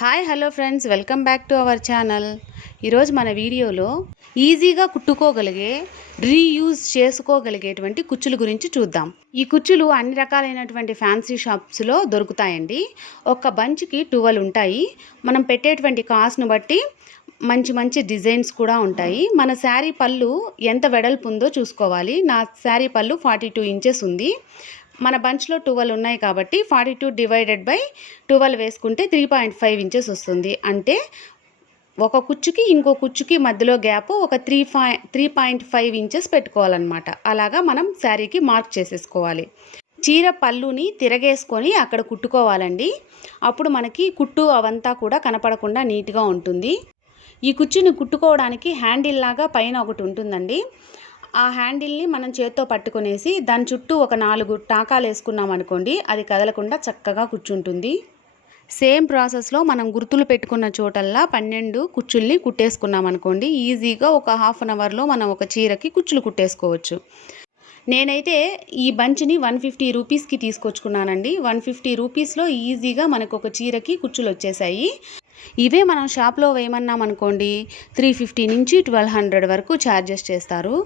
Hi hello friends welcome back to our channel. ఈరోజు మన వీడియోలో ఈజీగా కుట్టుకోగలిగే రీయూజ్ చేసుకోగలిగేటువంటి కుచ్చుల గురించి చూద్దాం. ఈ కుచ్చులు అన్ని రకాలైనటువంటి ఫ్యాన్సీ షాప్స్లో దొరుకుతాయండి. ఒక బంచ్కి టువల్ ఉంటాయి. మనం పెట్టేటువంటి కాస్ట్ను బట్టి మంచి మంచి డిజైన్స్ కూడా ఉంటాయి. మన శారీ పళ్ళు ఎంత వెడల్పు ఉందో చూసుకోవాలి. నా శారీ పళ్ళు ఫార్టీ టూ ఇంచెస్ ఉంది. మన బంచ్లో ట్వెల్వ్ ఉన్నాయి కాబట్టి forty two divided by twelve వేసుకుంటే త్రీ పాయింట్ ఫైవ్ ఇంచెస్ వస్తుంది. అంటే ఒక కుచ్చుకి ఇంకో కుచ్చుకి మధ్యలో గ్యాప్ ఒక three five three point five inches పెట్టుకోవాలన్నమాట. అలాగా మనం శారీకి మార్క్ చేసేసుకోవాలి. చీర పళ్ళుని తిరగేసుకొని అక్కడ కుట్టుకోవాలండి. అప్పుడు మనకి కుట్టు అవంతా కూడా కనపడకుండా నీట్గా ఉంటుంది. ఈ కుచ్చుని కుట్టుకోవడానికి హ్యాండిల్ లాగా పైన ఒకటి ఉంటుందండి. ఆ హ్యాండిల్ని మనం చేత్తో పట్టుకునేసి దాని చుట్టూ ఒక నాలుగు టాకాలు వేసుకున్నాం అనుకోండి అది కదలకుండా చక్కగా కూర్చుంటుంది. సేమ్ ప్రాసెస్లో మనం గుర్తులు పెట్టుకున్న చోటల్లా పన్నెండు కుచ్చుల్ని కుట్టేసుకున్నాం అనుకోండి ఈజీగా ఒక హాఫ్ అన్ అవర్లో మనం ఒక చీరకి కుచ్చులు కుట్టేసుకోవచ్చు. నేనైతే ఈ బంచ్ని వన్ ఫిఫ్టీ రూపీస్కి తీసుకొచ్చుకున్నానండి. వన్ ఫిఫ్టీ రూపీస్లో ఈజీగా మనకు ఒక చీరకి కుచ్చులు వచ్చేసాయి. ఇవే మనం షాప్లో వేయమన్నాం అనుకోండి త్రీ ఫిఫ్టీ నుంచి ట్వెల్వ్ హండ్రెడ్ వరకు ఛార్జెస్ చేస్తారు.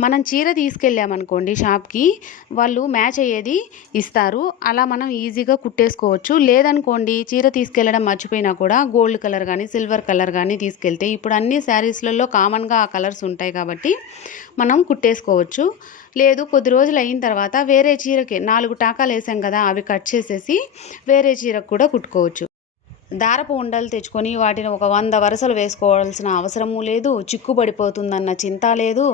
మనం చీర తీసుకెళ్ళామనుకోండి షాప్కి వాళ్ళు మ్యాచ్ అయ్యేది ఇస్తారు. అలా మనం ఈజీగా కుట్టేసుకోవచ్చు. లేదనుకోండి చీర తీసుకెళ్ళడం మర్చిపోయినా కూడా గోల్డ్ కలర్ కానీ సిల్వర్ కలర్ కానీ తీసుకెళ్తే ఇప్పుడు అన్ని శారీస్లలో కామన్గా ఆ కలర్స్ ఉంటాయి కాబట్టి మనం కుట్టేసుకోవచ్చు. లేదు కొద్ది రోజులు అయిన తర్వాత వేరే చీరకి నాలుగు టాకాలు వేసాం కదా అవి కట్ చేసేసి వేరే చీరకు కూడా కుట్టుకోవచ్చు. దారపు ఉండలు తెచ్చుకొని వాటిని ఒక వంద వరుసలు వేసుకోవాల్సిన అవసరము లేదు. చిక్కు పడిపోతుందన్న చింత లేదు.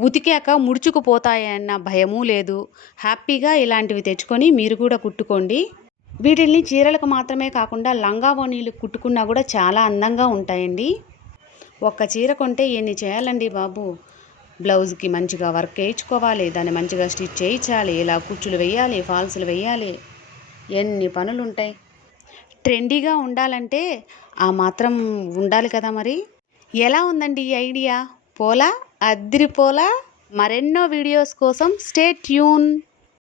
ఉతికాక ముడుచుకుపోతాయన్న భయము లేదు. హ్యాపీగా ఇలాంటివి తెచ్చుకొని మీరు కూడా కుట్టుకోండి. వీటిల్ని చీరలకు మాత్రమే కాకుండా లంగా ఓణీలు కుట్టుకున్నా కూడా చాలా అందంగా ఉంటాయండి. ఒక్క చీర కొంటే ఎన్ని చేయాలండి బాబు? బ్లౌజ్కి మంచిగా వర్క్ వేయించుకోవాలి దాన్ని మంచిగా స్టిచ్ చేయించాలి ఇలా కుచ్చులు వేయాలి ఫాల్స్లు వేయాలి. ఎన్ని పనులు ఉంటాయి ట్రెండీగా ఉండాలంటే ఆ మాత్రం ఉండాలి కదా మరి. ఎలా ఉందండి ఈ ఐడియా? పోలా? అద్దిరిపోలా మరెన్నో వీడియోస్ కోసం స్టే ట్యూన్.